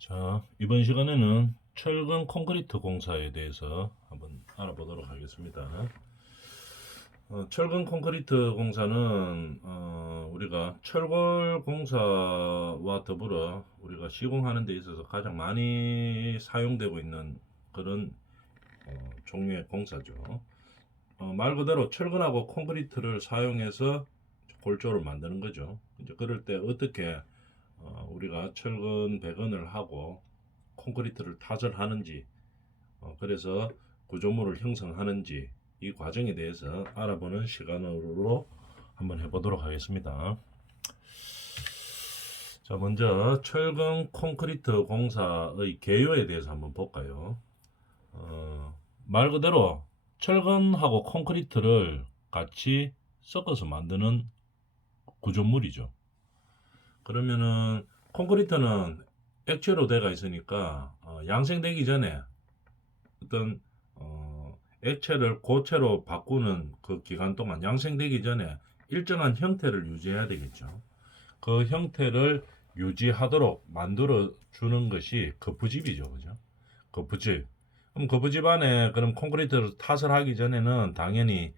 자, 이번 시간에는 철근 콘크리트 공사에 대해서 한번 알아보도록 하겠습니다. 철근 콘크리트 공사는 우리가 철골 공사와 더불어 우리가 시공하는 데 있어서 가장 많이 사용되고 있는 그런 종류의 공사죠. 말 그대로 철근하고 콘크리트를 사용해서 골조를 만드는 거죠. 이제 그럴 때 어떻게 우리가 철근 배건을 하고 콘크리트를 타설하는지, 그래서 구조물을 형성하는지 이 과정에 대해서 알아보는 시간으로 한번 해보도록 하겠습니다. 자, 먼저 철근 콘크리트 공사의 개요에 대해서 한번 볼까요? 말 그대로 철근하고 콘크리트를 같이 섞어서 만드는 구조물이죠. 그러면은 콘크리트는 액체로 되어 있으니까 양생되기 전에 어떤 액체를 고체로 바꾸는 그 기간 동안 양생되기 전에 일정한 형태를 유지해야 되겠죠. 그 형태를 유지하도록 만들어 주는 것이 거푸집이죠, 그죠? 거푸집. 그럼 거푸집 안에 그럼 콘크리트를 타설하기 전에는 당연히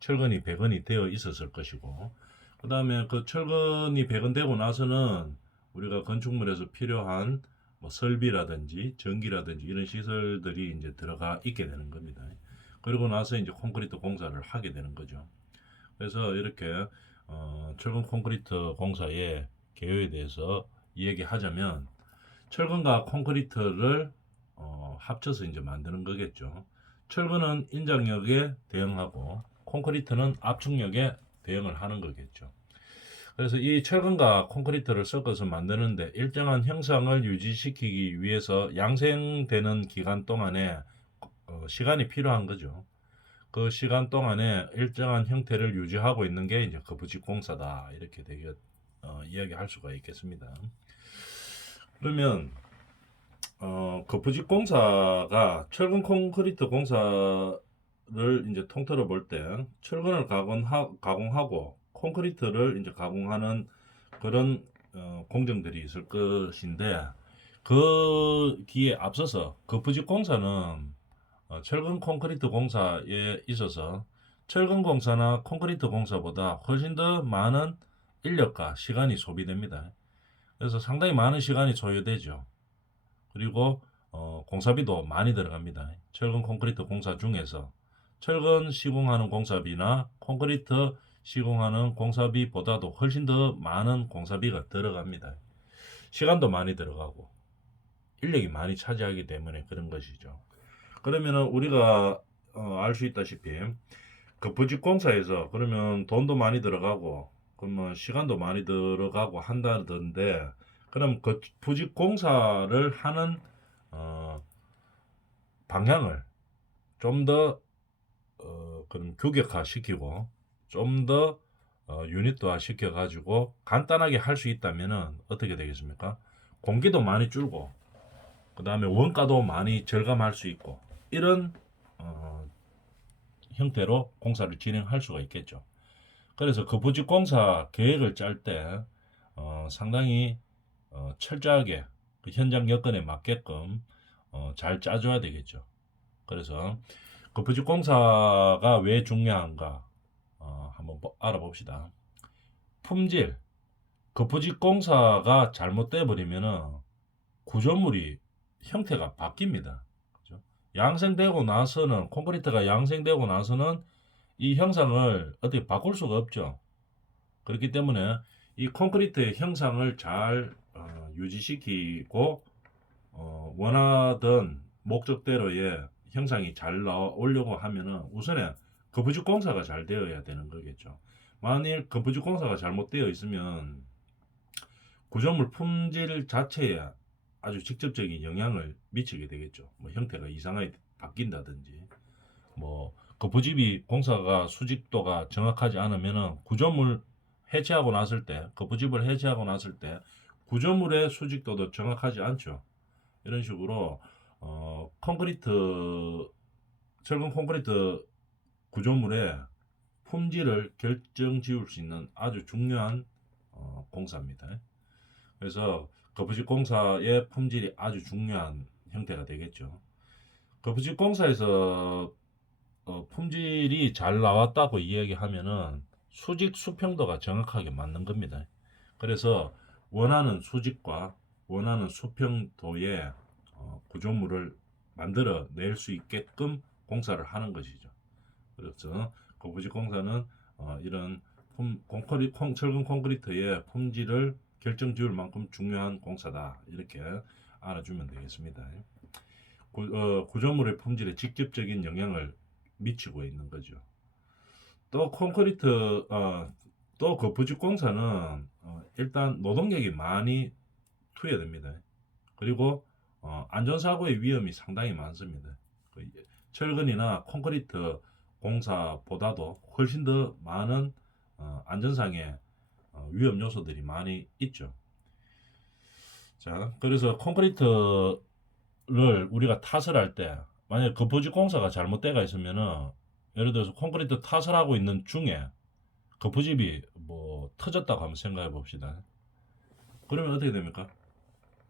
철근이 배건이 되어 있었을 것이고, 그 다음에 그 철근이 배건되고 나서는 우리가 건축물에서 필요한 뭐 설비라든지 전기라든지 이런 시설들이 이제 들어가 있게 되는 겁니다. 그리고 나서 이제 콘크리트 공사를 하게 되는 거죠. 그래서 이렇게 철근 콘크리트 공사의 개요에 대해서 이야기하자면 철근과 콘크리트를 합쳐서 이제 만드는 거겠죠. 철근은 인장력에 대응하고 콘크리트는 압축력에 대응을 하는 거겠죠. 그래서 이 철근과 콘크리트를 섞어서 만드는데 일정한 형상을 유지시키기 위해서 양생되는 기간 동안에 시간이 필요한 거죠. 그 시간 동안에 일정한 형태를 유지하고 있는 게 이제 거푸집 공사다 이렇게 되게 이야기할 수가 있겠습니다. 그러면 거푸집 공사가 철근 콘크리트 공사를 이제 통틀어 볼 때 철근을 가공하고 콘크리트를 이제 가공하는 그런 공정들이 있을 것인데 거기에 앞서서 거푸집 공사는 철근 콘크리트 공사에 있어서 철근 공사나 콘크리트 공사보다 훨씬 더 많은 인력과 시간이 소비됩니다. 그래서 상당히 많은 시간이 소요되죠. 그리고 공사비도 많이 들어갑니다. 철근 콘크리트 공사 중에서 철근 시공하는 공사비나 콘크리트 시공하는 공사비보다도 훨씬 더 많은 공사비가 들어갑니다. 시간도 많이 들어가고 인력이 많이 차지하기 때문에 그런 것이죠. 그러면은 우리가 알 수 있다시피 그 부직 공사에서 그러면 돈도 많이 들어가고 그러면 시간도 많이 들어가고 한다던데 그럼 그 부직 공사를 하는 어, 방향을 좀 더 그럼 규격화 시키고 좀 더 유니트화 시켜 가지고 간단하게 할 수 있다면은 어떻게 되겠습니까? 공기도 많이 줄고 그 다음에 원가도 많이 절감할 수 있고 이런 어, 형태로 공사를 진행할 수가 있겠죠. 그래서 그 부직 공사 계획을 짤 때 상당히 철저하게 그 현장 여건에 맞게끔 잘 짜줘야 되겠죠. 그래서 그 부직 공사가 왜 중요한가 한번 알아봅시다. 품질, 그 부직 공사가 잘못돼 버리면은 구조물이 형태가 바뀝니다. 그죠? 양생되고 나서는 콘크리트가 양생되고 나서는 이 형상을 어떻게 바꿀 수가 없죠. 그렇기 때문에 이 콘크리트의 형상을 잘 유지시키고 원하던 목적대로의 형상이 잘 나오려고 하면은 우선에 거푸집 공사가 잘 되어야 되는 거겠죠. 만일 거푸집 공사가 잘못되어 있으면 구조물 품질 자체에 아주 직접적인 영향을 미치게 되겠죠. 뭐 형태가 이상하게 바뀐다든지 뭐 거푸집이 공사가 수직도가 정확하지 않으면은 구조물 해체하고 났을 때 거푸집을 해체하고 났을 때 구조물의 수직도도 정확하지 않죠. 이런 식으로 콘크리트 철근 콘크리트 구조물의 품질을 결정 지을 수 있는 아주 중요한 공사입니다. 그래서 거푸집 공사의 품질이 아주 중요한 형태가 되겠죠. 거푸집 공사에서 품질이 잘 나왔다고 이야기하면은 수직 수평도가 정확하게 맞는 겁니다. 그래서 원하는 수직과 원하는 수평도의 구조물을 만들어 낼 수 있게끔 공사를 하는 것이죠. 그래서 거푸집 공사는 이런 철근 콘크리트의 품질을 결정지을 만큼 중요한 공사다, 이렇게 알아주면 되겠습니다. 구조물의 품질에 직접적인 영향을 미치고 있는 거죠. 또 또 거푸집 공사는 일단 노동력이 많이 투여됩니다. 그리고 안전사고의 위험이 상당히 많습니다. 철근이나 콘크리트 공사보다도 훨씬 더 많은 안전상의 위험 요소들이 많이 있죠. 자, 그래서 콘크리트를 우리가 탓을 할 때, 만약에 거푸집 공사가 잘못되어 있으면은, 예를 들어서 콘크리트 탓을 하고 있는 중에 거푸집이 뭐 터졌다고 한번 생각해 봅시다. 그러면 어떻게 됩니까?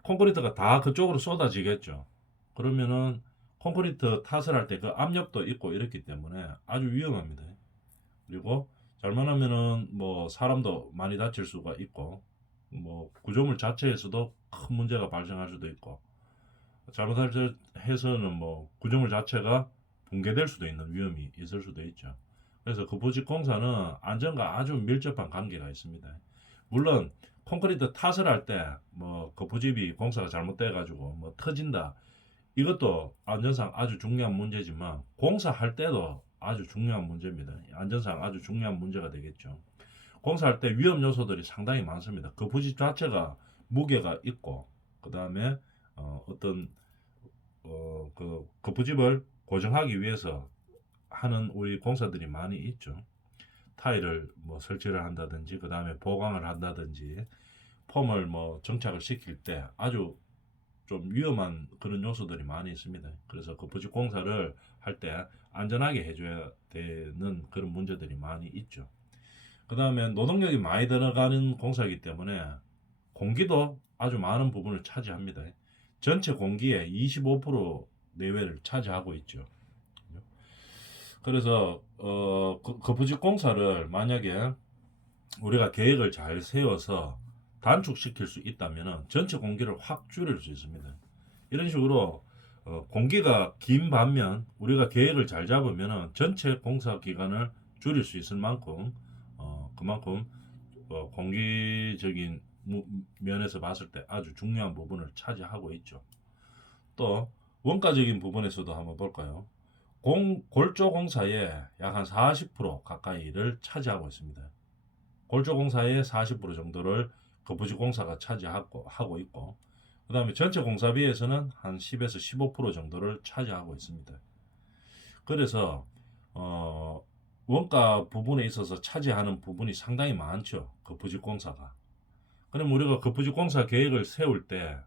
콘크리트가 다 그쪽으로 쏟아지겠죠. 그러면은 콘크리트 탓을 할 때 그 압력도 있고 이렇기 때문에 아주 위험합니다. 그리고 잘못하면은 뭐 사람도 많이 다칠 수가 있고, 뭐 구조물 자체에서도 큰 문제가 발생할 수도 있고, 잘못해서는 뭐 구조물 자체가 붕괴될 수도 있는 위험이 있을 수도 있죠. 그래서 거푸집 공사는 안전과 아주 밀접한 관계가 있습니다. 물론 콘크리트 탓을 할 때 뭐 거푸집이 공사가 잘못돼 가지고 뭐 터진다, 이것도 안전상 아주 중요한 문제지만 공사할 때도 아주 중요한 문제입니다. 안전상 아주 중요한 문제가 되겠죠. 공사할 때 위험 요소들이 상당히 많습니다. 거푸집 자체가 무게가 있고, 그 다음에 어떤 그 거푸집을 고정하기 위해서 하는 우리 공사들이 많이 있죠. 타일을 뭐 설치를 한다든지, 그 다음에 보강을 한다든지, 폼을 뭐 정착을 시킬 때 아주 좀 위험한 그런 요소들이 많이 있습니다. 그래서 거푸집 공사를 할 때 안전하게 해줘야 되는 그런 문제들이 많이 있죠. 그 다음에 노동력이 많이 들어가는 공사이기 때문에 공기도 아주 많은 부분을 차지합니다. 전체 공기의 25% 내외를 차지하고 있죠. 그래서 거푸집 공사를 만약에 우리가 계획을 잘 세워서 단축시킬 수 있다면 전체 공기를 확 줄일 수 있습니다. 이런 식으로 공기가 긴 반면 우리가 계획을 잘 잡으면 전체 공사 기간을 줄일 수 있을 만큼 그만큼 공기적인 면에서 봤을 때 아주 중요한 부분을 차지하고 있죠. 또 원가적인 부분에서도 한번 볼까요? 골조 공사의 약 한 40% 가까이를 차지하고 있습니다. 골조 공사의 40% 정도를 거푸집 공사가 차지하고 있고, 그 다음에 전체 공사비에서는 한 10에서 15% 정도를 차지하고 있습니다. 그래서 원가 부분에 있어서 차지하는 부분이 상당히 많죠. 거푸집 공사가. 그럼 우리가 거푸집 공사 계획을 세울 때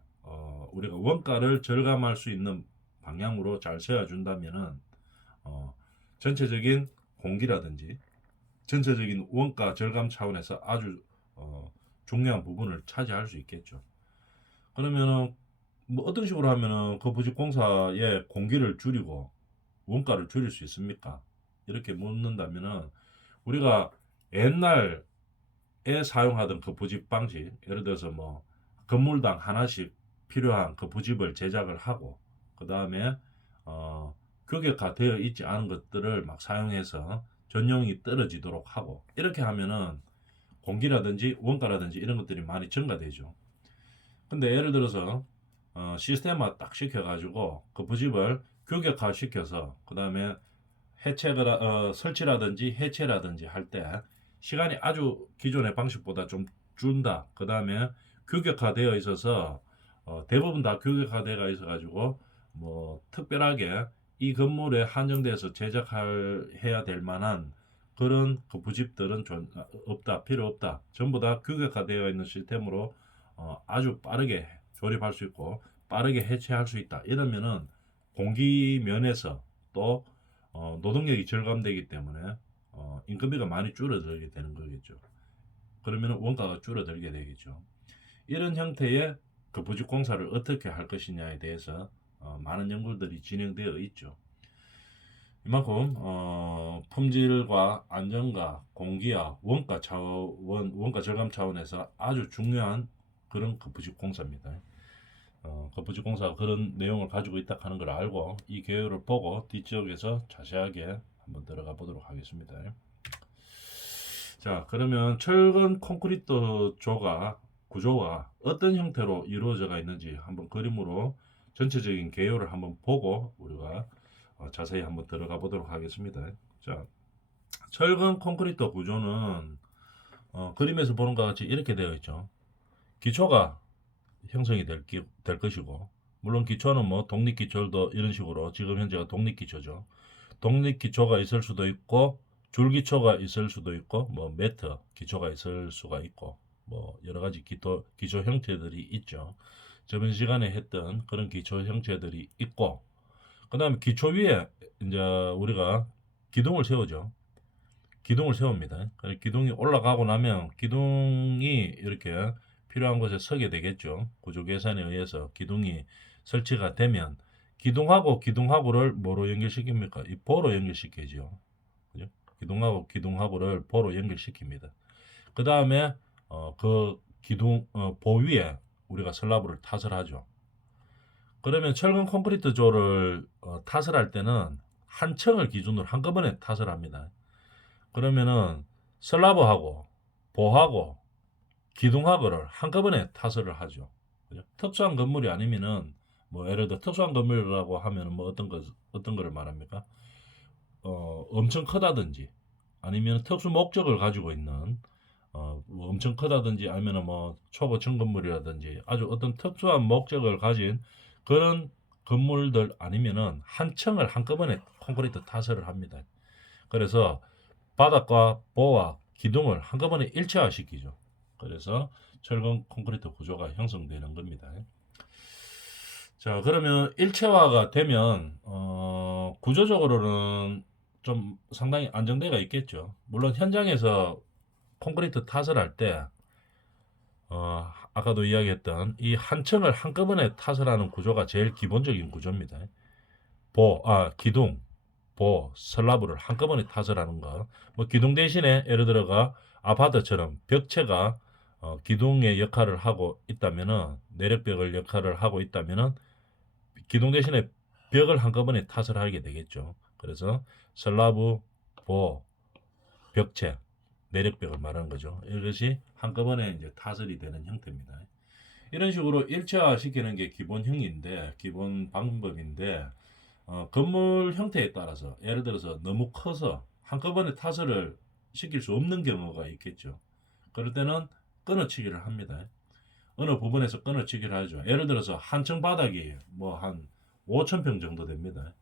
우리가 원가를 절감할 수 있는 방향으로 잘 세워준다면은 전체적인 공기라든지 전체적인 원가 절감 차원에서 아주 중요한 부분을 차지할 수 있겠죠. 그러면은 뭐 어떤 식으로 하면은 거푸집 공사의 공기를 줄이고 원가를 줄일 수 있습니까? 이렇게 묻는다면은 우리가 옛날에 사용하던 거푸집 방식, 예를 들어서 뭐 건물당 하나씩 필요한 거푸집을 제작을 하고, 그 다음에 규격화되어 있지 않은 것들을 막 사용해서 전용이 떨어지도록 하고, 이렇게 하면은 공기라든지 원가라든지 이런 것들이 많이 증가되죠. 근데 예를 들어서 시스템화 딱 시켜가지고 거푸집을 규격화 시켜서 그 다음에 설치라든지 해체라든지 할 때 시간이 아주 기존의 방식보다 좀 준다. 그 다음에 규격화되어 있어서 대부분 다 규격화되어 있어가지고 뭐 특별하게 이 건물에 한정돼서 제작해야 될 만한 그런 거푸집들은 없다, 필요 없다. 전부 다 규격화되어 있는 시스템으로 아주 빠르게 조립할 수 있고 빠르게 해체할 수 있다. 이러면은 공기 면에서 또 노동력이 절감되기 때문에 인건비가 많이 줄어들게 되는 거겠죠. 그러면 원가가 줄어들게 되겠죠. 이런 형태의 거푸집 공사를 어떻게 할 것이냐에 대해서 많은 연구들이 진행되어 있죠. 이만큼 품질과 안전과 공기와 원가 절감 차원에서 아주 중요한 그런 거푸집 공사입니다. 거푸집 공사가 그런 내용을 가지고 있다 하는 걸 알고 이 개요를 보고 뒷지역에서 자세하게 한번 들어가 보도록 하겠습니다. 자, 그러면 철근 콘크리트 구조가 어떤 형태로 이루어져 있는지 한번 그림으로 전체적인 개요를 한번 보고 우리가 자세히 한번 들어가 보도록 하겠습니다. 자, 철근 콘크리트 구조는 그림에서 보는 것 같이 이렇게 되어 있죠. 기초가 형성이 될 것이고, 물론 기초는 뭐 독립기초도 이런 식으로 지금 현재가 독립기초죠. 독립기초가 있을 수도 있고 줄기초가 있을 수도 있고 뭐 매트 기초가 있을 수가 있고 뭐 여러 가지 기초 형태들이 있죠. 저번 시간에 했던 그런 기초 형태들이 있고, 그 다음에 기초 위에 이제 우리가 기둥을 세우죠. 기둥을 세웁니다. 기둥이 올라가고 나면 기둥이 이렇게 필요한 곳에 서게 되겠죠. 구조 계산에 의해서 기둥이 설치가 되면 기둥하고 기둥하고를 뭐로 연결시킵니까? 이 보로 연결시키죠. 그죠? 기둥하고 기둥하고를 보로 연결시킵니다. 그 다음에 그 기둥 보 위에 우리가 슬라브를 탓을 하죠. 그러면 철근 콘크리트 조를 탓을 할 때는 한 층을 기준으로 한꺼번에 탓을 합니다. 그러면은 슬라브하고 보하고 기둥하고를 한꺼번에 탓을 하죠. 그죠? 특수한 건물이 아니면은 뭐 예를 들어 특수한 건물이라고 하면은 뭐 어떤 거를 말합니까? 엄청 크다든지 아니면 특수 목적을 가지고 있는 뭐 엄청 크다든지 아니면 뭐 초보층 건물이라든지 아주 어떤 특수한 목적을 가진 그런 건물들 아니면은 한 층을 한꺼번에 콘크리트 타설을 합니다. 그래서 바닥과 보와 기둥을 한꺼번에 일체화시키죠. 그래서 철근 콘크리트 구조가 형성되는 겁니다. 자, 그러면 일체화가 되면 구조적으로는 좀 상당히 안정대가 있겠죠. 물론 현장에서 콘크리트 탓을 할 때 아까도 이야기했던 이 한 층을 한꺼번에 탓을 하는 구조가 제일 기본적인 구조입니다. 기둥, 슬라브를 한꺼번에 탓을 하는 거. 뭐 기둥 대신에 예를 들어가 아파트처럼 벽체가 기둥의 역할을 하고 있다면은 내력벽을 역할을 하고 있다면은 기둥 대신에 벽을 한꺼번에 탓을 하게 되겠죠. 그래서 슬라브, 벽체, 내력벽을 말하는 거죠. 이것이 한꺼번에 이제 타설이 되는 형태입니다. 이런 식으로 일체화 시키는 게 기본 방법인데, 건물 형태에 따라서 예를 들어서 너무 커서 한꺼번에 타설을 시킬 수 없는 경우가 있겠죠. 그럴 때는 끊어치기를 합니다. 어느 부분에서 끊어치기를 하죠. 예를 들어서 한 층 바닥이 뭐 한 5,000평 정도 됩니다.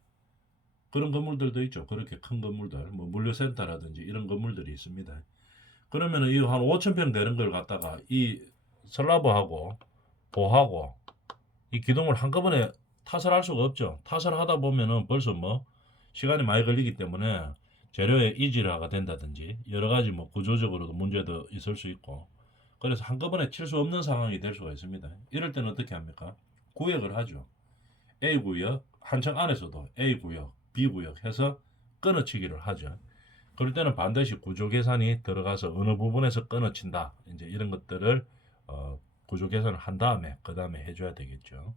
그런 건물들도 있죠. 그렇게 큰 건물들, 뭐 물류센터라든지 이런 건물들이 있습니다. 그러면은 이 한 5,000평 되는 걸 갖다가 이 슬라브하고 보하고 이 기둥을 한꺼번에 타설할 수가 없죠. 타설하다 보면은 벌써 뭐 시간이 많이 걸리기 때문에 재료의 이질화가 된다든지 여러 가지 뭐 구조적으로도 문제도 있을 수 있고, 그래서 한꺼번에 칠 수 없는 상황이 될 수가 있습니다. 이럴 때는 어떻게 합니까? 구역을 하죠. A 구역, 한 층 안에서도 A 구역, B 구역 해서 끊어치기를 하죠. 그럴 때는 반드시 구조 계산이 들어가서 어느 부분에서 끊어친다. 이제 이런 것들을 구조 계산을 한 다음에 그 다음에 해줘야 되겠죠.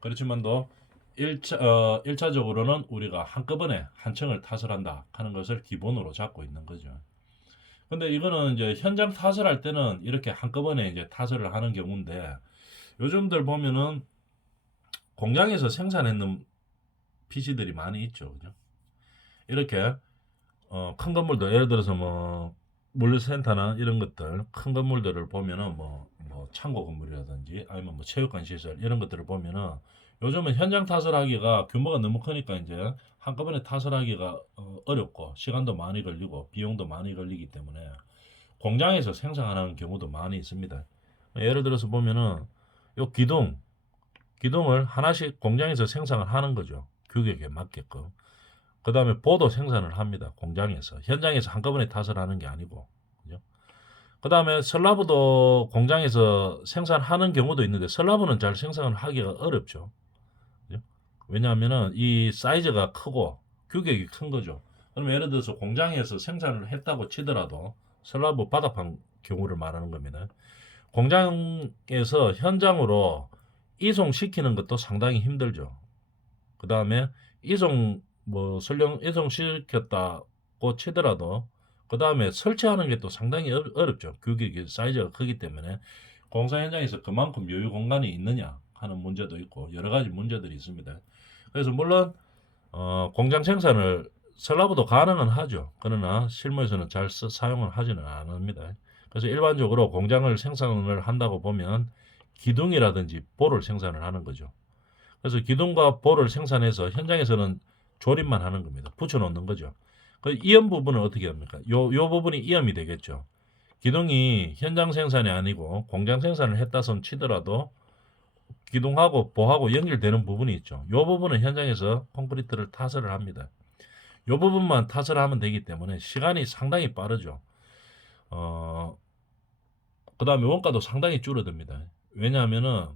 그렇지만도 1차적으로는 우리가 한꺼번에 한 층을 타설한다 하는 것을 기본으로 잡고 있는 거죠. 근데 이거는 이제 현장 타설할 때는 이렇게 한꺼번에 이제 타설을 하는 경우인데, 요즘들 보면은 공장에서 생산했는 PC들이 많이 있죠. 그죠? 이렇게 큰 건물들 예를 들어서 뭐 물류센터나 이런 것들 큰 건물들을 보면은 뭐 창고 건물이라든지 아니면 뭐 체육관 시설 이런 것들을 보면은 요즘은 현장 타설하기가 규모가 너무 크니까 이제 한꺼번에 타설하기가 어렵고 시간도 많이 걸리고 비용도 많이 걸리기 때문에 공장에서 생산하는 경우도 많이 있습니다. 예를 들어서 보면은 요 기둥을 하나씩 공장에서 생산을 하는 거죠. 규격에 맞게끔. 그 다음에 보도 생산을 합니다. 공장에서. 현장에서 한꺼번에 타설하는 게 아니고. 그죠? 그 다음에 슬라브도 공장에서 생산하는 경우도 있는데 슬라브는 잘 생산을 하기가 어렵죠. 그죠? 왜냐하면은 이 사이즈가 크고 규격이 큰 거죠. 그러면 예를 들어서 공장에서 생산을 했다고 치더라도 슬라브 바닥판 경우를 말하는 겁니다. 공장에서 현장으로 이송시키는 것도 상당히 힘들죠. 그 다음에 설령 이송시켰다고 치더라도 그 다음에 설치하는 게 또 상당히 어렵죠. 규격이 사이즈가 크기 때문에 공사 현장에서 그만큼 여유 공간이 있느냐 하는 문제도 있고 여러 가지 문제들이 있습니다. 그래서 물론 공장 생산을 슬라브도 가능은 하죠. 그러나 실무에서는 잘 사용을 하지는 않습니다. 그래서 일반적으로 공장을 생산을 한다고 보면 기둥이라든지 볼을 생산을 하는 거죠. 그래서 기둥과 볼을 생산해서 현장에서는 조립만 하는 겁니다. 붙여놓는 거죠. 그 이염 부분은 어떻게 합니까? 요 부분이 이염이 되겠죠. 기둥이 현장 생산이 아니고 공장 생산을 했다 손 치더라도 기둥하고 보하고 연결되는 부분이 있죠. 요 부분은 현장에서 콘크리트를 타설을 합니다. 요 부분만 타설을 하면 되기 때문에 시간이 상당히 빠르죠. 그 다음에 원가도 상당히 줄어듭니다. 왜냐하면은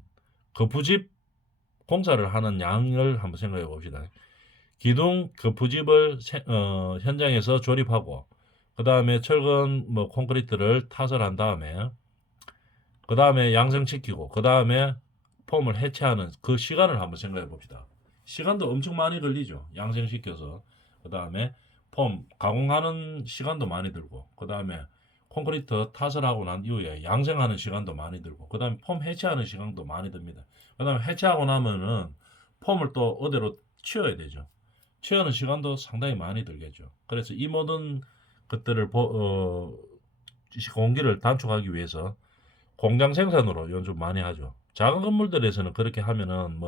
거푸집 공사를 하는 양을 한번 생각해 봅시다. 기둥 거푸집을 현장에서 조립하고 그 다음에 철근 콘크리트를 타설한 다음에 그 다음에 양성시키고 그 다음에 폼을 해체하는 그 시간을 한번 생각해 봅시다. 시간도 엄청 많이 걸리죠. 양성시켜서 그 다음에 폼 가공하는 시간도 많이 들고 그 다음에 콘크리트 타설하고 난 이후에 양생하는 시간도 많이 들고 그 다음에 폼 해체하는 시간도 많이 듭니다. 그 다음에 해체하고 나면은 폼을 또 어디로 치워야 되죠. 치우는 시간도 상당히 많이 들겠죠. 그래서 이 모든 것들을 공기를 단축하기 위해서 공장 생산으로 요즘 많이 하죠. 작은 건물들에서는 그렇게 하면은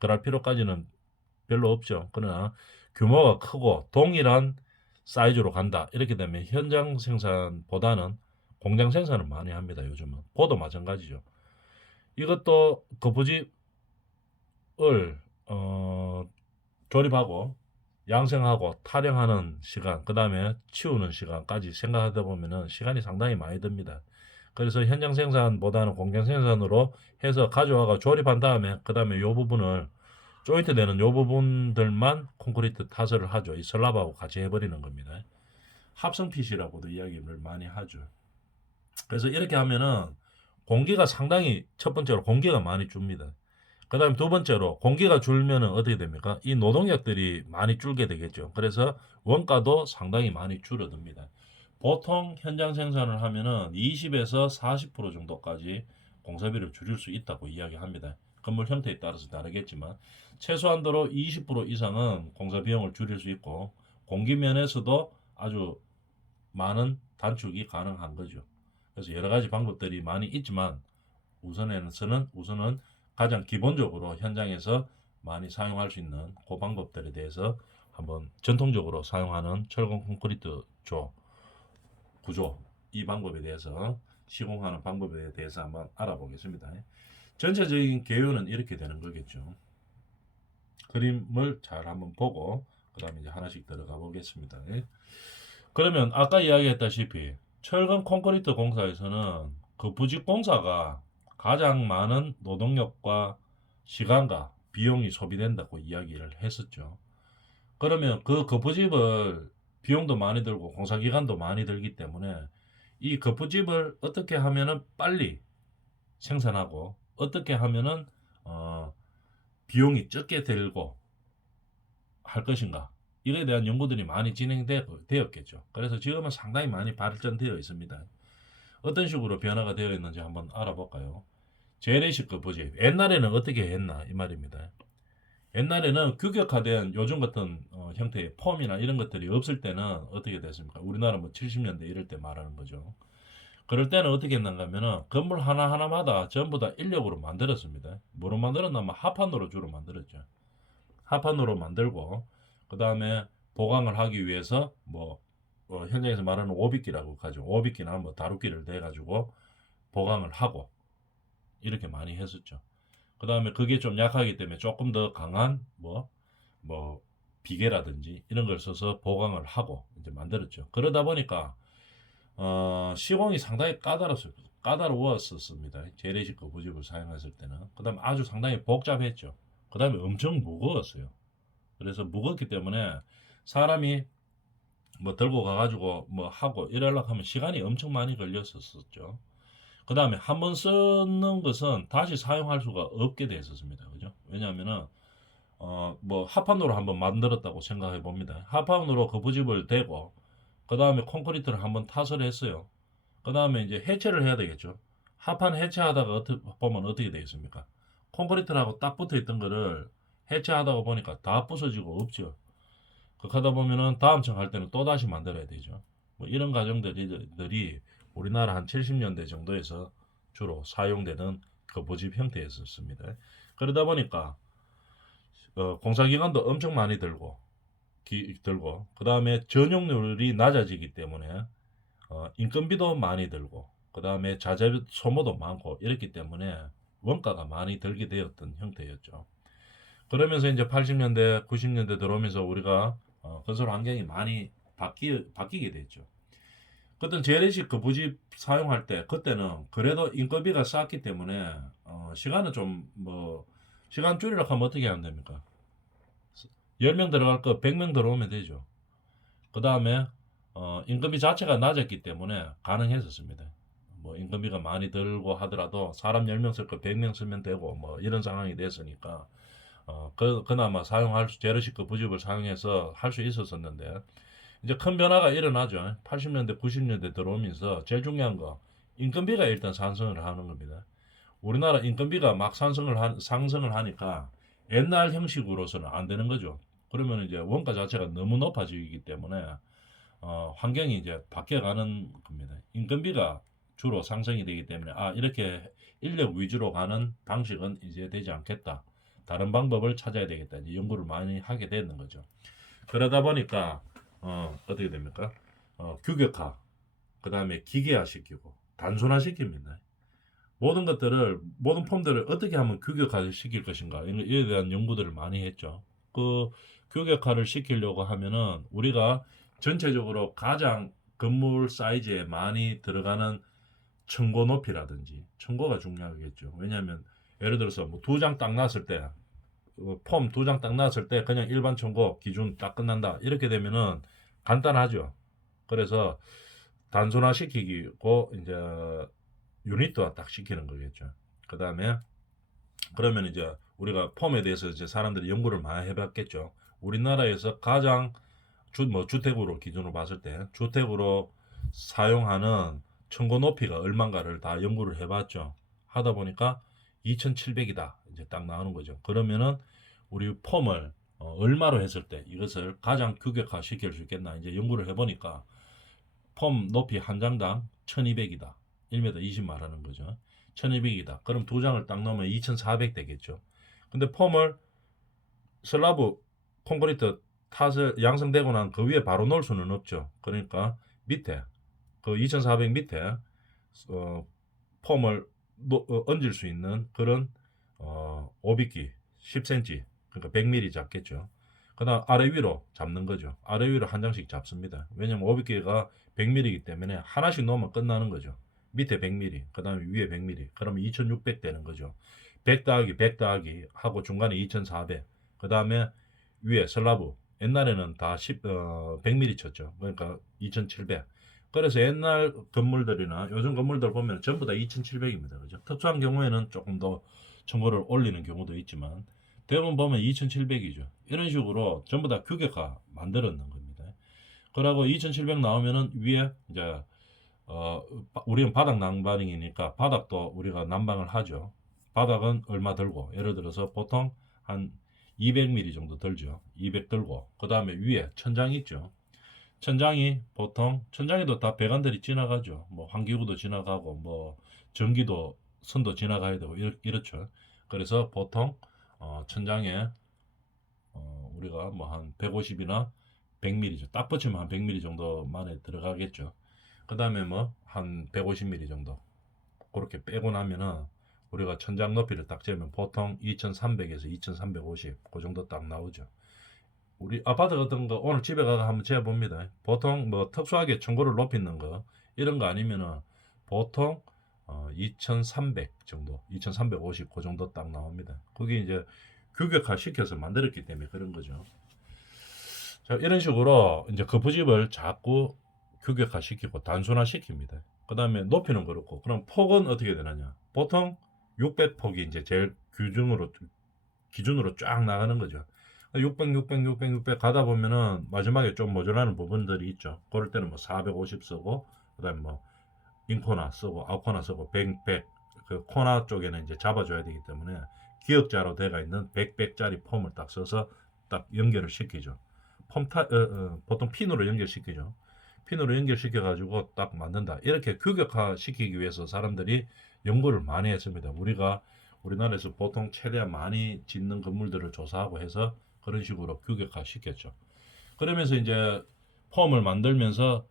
그럴 필요까지는 별로 없죠. 그러나 규모가 크고 동일한 사이즈로 간다. 이렇게 되면 현장 생산보다는 공장 생산을 많이 합니다. 요즘은. 보도 마찬가지죠. 이것도 거푸집을 조립하고 양생하고 타령하는 시간, 그 다음에 치우는 시간까지 생각하다 보면은 시간이 상당히 많이 듭니다. 그래서 현장 생산보다는 공장 생산으로 해서 가져와가 조립한 다음에 그 다음에 요 부분을 조인트 되는 요 부분들만 콘크리트 타설을 하죠. 이 슬랍하고 같이 해버리는 겁니다. 합성 핏이라고도 이야기를 많이 하죠. 그래서 이렇게 하면은 공기가 상당히 첫 번째로 공기가 많이 줍니다. 그 다음에 두 번째로 공기가 줄면은 어떻게 됩니까? 이 노동력들이 많이 줄게 되겠죠. 그래서 원가도 상당히 많이 줄어듭니다. 보통 현장 생산을 하면은 20에서 40% 정도까지 공사비를 줄일 수 있다고 이야기합니다. 건물 형태에 따라서 다르겠지만 최소한도로 20% 이상은 공사 비용을 줄일 수 있고 공기 면에서도 아주 많은 단축이 가능한 거죠. 그래서 여러 가지 방법들이 많이 있지만 우선은 가장 기본적으로 현장에서 많이 사용할 수 있는 그 방법들에 대해서 한번 전통적으로 사용하는 철근 콘크리트 구조 이 방법에 대해서 시공하는 방법에 대해서 한번 알아보겠습니다. 전체적인 개요는 이렇게 되는 거겠죠. 그림을 잘 한번 보고 그 다음에 이제 하나씩 들어가 보겠습니다. 그러면 아까 이야기했다시피 철근 콘크리트 공사에서는 그 부직 공사가 가장 많은 노동력과 시간과 비용이 소비된다고 이야기를 했었죠. 그러면 그 거푸집을 비용도 많이 들고 공사 기간도 많이 들기 때문에 이 거푸집을 어떻게 하면은 빨리 생산하고 어떻게 하면은 비용이 적게 들고 할 것인가 이에 대한 연구들이 많이 진행되었겠죠. 그래서 지금은 상당히 많이 발전되어 있습니다. 어떤 식으로 변화가 되어 있는지 한번 알아볼까요? 재래식 거푸집 옛날에는 어떻게 했나 이 말입니다. 옛날에는 규격화된 요즘 같은 형태의 폼이나 이런 것들이 없을 때는 어떻게 됐습니까? 우리나라 뭐 70년대 이럴 때 말하는 거죠. 그럴 때는 어떻게 했는가 하면은 건물 하나하나마다 전부 다 인력으로 만들었습니다. 뭐로 만들었나 하면 합판으로 주로 만들었죠. 합판으로 만들고 그 다음에 보강을 하기 위해서 현장에서 말하는 오빗기라고 하죠. 오빗기나 다루기를 대가지고 보강을 하고 이렇게 많이 했었죠. 그 다음에 그게 좀 약하기 때문에 조금 더 강한 비계라든지 이런 걸 써서 보강을 하고 이제 만들었죠. 그러다 보니까 시공이 상당히 까다로웠었습니다. 재래식 거부집을 사용했을 때는. 그 다음에 아주 상당히 복잡했죠. 그 다음에 엄청 무거웠어요. 그래서 무겁기 때문에 사람이 뭐 들고 가가지고 뭐 하고 이러려고 하면 시간이 엄청 많이 걸렸었죠. 그 다음에 한 번 쓰는 것은 다시 사용할 수가 없게 됐었습니다. 그죠? 왜냐하면은 뭐 합판으로 한번 만들었다고 생각해 봅니다. 합판으로 거부집을 대고 그 다음에 콘크리트를 한번 타설 했어요. 그 다음에 이제 해체를 해야 되겠죠. 합판 해체하다가 보면 어떻게 되겠습니까? 콘크리트하고 딱 붙어 있던 거를 해체하다가 보니까 다 부서지고 없죠. 그렇게 하다 보면은 다음 층 할 때는 또 다시 만들어야 되죠. 뭐 이런 과정들이 우리나라 한 70년대 정도에서 주로 사용되는 거부집 형태였었습니다. 그러다 보니까 공사기간도 엄청 많이 들고 그 다음에 전용률이 낮아지기 때문에 인건비도 많이 들고 그 다음에 자재 소모도 많고 이랬기 때문에 원가가 많이 들게 되었던 형태였죠. 그러면서 이제 80년대, 90년대 들어오면서 우리가 건설 환경이 많이 바뀌게 됐죠. 그때 재래식 거부집 사용할 때 그때는 그래도 인건비가 쌌기 때문에 시간은 좀 뭐 시간 줄이려고 하면 어떻게 하면 됩니까? 10명 들어갈 거 100명 들어오면 되죠. 그 다음에 인건비 자체가 낮았기 때문에 가능했었습니다. 뭐 인건비가 많이 들고 하더라도 사람 10명 쓸 거 100명 쓰면 되고 뭐 이런 상황이 됐으니까 그나마 재래식 거부집을 사용해서 할 수 있었었는데 이제 큰 변화가 일어나죠. 80년대, 90년대 들어오면서 제일 중요한 거 인건비가 일단 상승을 하는 겁니다. 우리나라 인건비가 막 상승을 하니까 옛날 형식으로서는 안 되는 거죠. 그러면 이제 원가 자체가 너무 높아지기 때문에 환경이 이제 바뀌어가는 겁니다. 인건비가 주로 상승이 되기 때문에 이렇게 인력 위주로 가는 방식은 이제 되지 않겠다. 다른 방법을 찾아야 되겠다. 이제 연구를 많이 하게 되는 거죠. 그러다 보니까 어떻게 됩니까? 규격화, 그 다음에 기계화 시키고 단순화 시킵니다. 모든 폼들을 어떻게 하면 규격화 시킬 것인가 이에 대한 연구들을 많이 했죠. 그 규격화를 시키려고 하면은 우리가 전체적으로 가장 건물 사이즈에 많이 들어가는 층고 높이라든지 층고가 중요하겠죠. 왜냐하면 예를 들어서 뭐 두 장 딱 놨을 때 폼 두 장 딱 놨을 때 그냥 일반 층고 기준 딱 끝난다 이렇게 되면은 간단하죠. 그래서 단순화 시키고 이제 유닛화 딱 시키는 거겠죠. 그 다음에 그러면 이제 우리가 폼에 대해서 이제 사람들이 연구를 많이 해봤겠죠. 우리나라에서 가장 주택으로 기준으로 봤을 때 주택으로 사용하는 층고 높이가 얼마인가를 다 연구를 해봤죠. 하다 보니까 2,700이다 이제 딱 나오는 거죠. 그러면은 우리 폼을 얼마로 했을 때 이것을 가장 규격화 시킬 수 있겠나 이제 연구를 해보니까 폼 높이 한 장당 1,200이다. 1m 20 말하는 거죠. 1,200이다. 그럼 두 장을 딱 넣으면 2,400 되겠죠. 근데 폼을 슬라브 콘크리트 탓을 양성되고 난 그 위에 바로 놓을 수는 없죠. 그러니까 밑에 그 2,400 밑에 폼을 얹을 수 있는 그런 오빗기 10cm 그러니까 100mm 잡겠죠. 그다음 아래 위로 잡는 거죠. 아래 위로 한 장씩 잡습니다. 왜냐면 오빗기가 100mm이기 때문에 하나씩 놓으면 끝나는 거죠. 밑에 100mm, 그 다음에 위에 100mm. 그러면 2600 되는 거죠. 100 더하기 100 더하기 하고 중간에 2400. 그 다음에 위에 슬라브. 옛날에는 다 100mm 쳤죠. 그러니까 2700. 그래서 옛날 건물들이나 요즘 건물들 보면 전부 다 2700입니다. 그죠? 특수한 경우에는 조금 더 층고를 올리는 경우도 있지만 대부분 보면 2700이죠. 이런 식으로 전부 다 규격화 만들었는 겁니다. 그러고 2700 나오면은 위에 이제 우리는 바닥 난방이니까 바닥도 우리가 난방을 하죠. 바닥은 얼마 들고 예를 들어서 보통 한 200mm 정도 들죠. 200 들고 그 다음에 위에 천장 있죠. 천장에도 다 배관들이 지나가죠. 뭐 환기구도 지나가고 뭐 전기도 선도 지나가야 되고 이렇죠. 그래서 보통 천장에 우리가 뭐 한 150이나 100mm죠. 딱 붙이면 한 100mm 정도만에 들어가겠죠. 그 다음에 뭐 한 150mm 정도 그렇게 빼고 나면은 우리가 천장 높이를 딱 재면 보통 2300에서 2350 그 정도 딱 나오죠. 우리 아파트 같은 거 오늘 집에 가서 한번 재봅니다. 보통 뭐 특수하게 층고를 높이는 거 이런 거 아니면은 보통 2,300 정도, 2,350 그 정도 딱 나옵니다. 그게 이제 규격화 시켜서 만들었기 때문에 그런 거죠. 자, 이런 식으로 이제 거푸집을 자꾸 규격화 시키고 단순화 시킵니다. 그 다음에 높이는 그렇고, 그럼 폭은 어떻게 되느냐? 보통 600폭이 이제 제일 기준으로 쫙 나가는 거죠. 600, 600, 600, 600 가다 보면은 마지막에 좀 모자라는 부분들이 있죠. 그럴 때는 뭐 450 쓰고, 그 다음에 뭐 인코나 쓰고, 아웃코나 쓰고, 100, 100, 그 코나 쪽에는 이제 잡아줘야 되기 때문에 기역자로 되어 있는 100, 100짜리 폼을 딱 써서 딱 연결을 시키죠. 보통 핀으로 연결시키죠. 핀으로 연결시켜가지고 딱 만든다. 이렇게 규격화 시키기 위해서 사람들이 연구를 많이 했습니다. 우리나라에서 보통 최대한 많이 짓는 건물들을 조사하고 해서 그런 식으로 규격화 시켰죠. 그러면서 이제 폼을 만들면서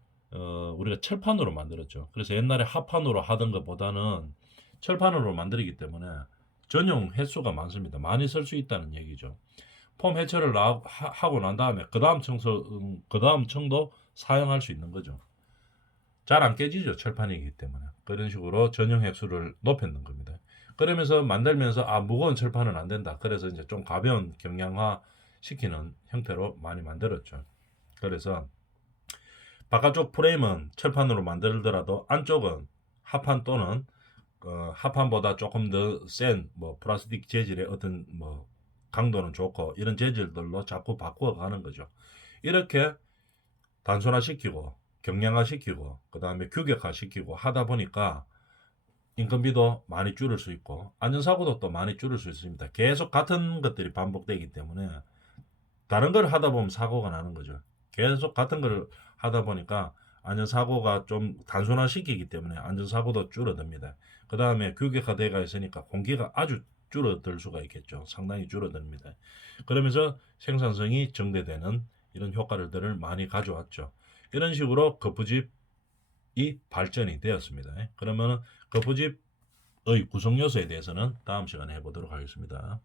우리가 철판으로 만들었죠. 그래서 옛날에 합판으로 하던 것보다는 철판으로 만들기 때문에 전용 횟수가 많습니다. 많이 쓸 수 있다는 얘기죠. 폼 해체를 하고 난 다음에 그 다음 층도 사용할 수 있는 거죠. 잘 안 깨지죠. 철판이기 때문에. 그런 식으로 전용 횟수를 높였는 겁니다. 그러면서 만들면서 무거운 철판은 안 된다. 그래서 이제 좀 가벼운 경량화 시키는 형태로 많이 만들었죠. 그래서 바깥쪽 프레임은 철판으로 만들더라도 안쪽은 합판 또는 합판보다 조금 더 센 뭐 플라스틱 재질의 어떤 뭐 강도는 좋고 이런 재질들로 자꾸 바꾸어가는 거죠. 이렇게 단순화시키고 경량화시키고 그 다음에 규격화시키고 하다 보니까 인건비도 많이 줄일 수 있고 안전사고도 또 많이 줄일 수 있습니다. 계속 같은 것들이 반복되기 때문에 다른 걸 하다 보면 사고가 나는 거죠. 계속 같은 걸 하다 보니까 안전사고가 좀 단순화시키기 때문에 안전사고도 줄어듭니다. 그 다음에 규격화되어 있으니까 공기가 아주 줄어들 수가 있겠죠. 상당히 줄어듭니다. 그러면서 생산성이 증대되는 이런 효과들을 많이 가져왔죠. 이런 식으로 거푸집이 발전이 되었습니다. 그러면 거푸집의 구성 요소에 대해서는 다음 시간에 해보도록 하겠습니다.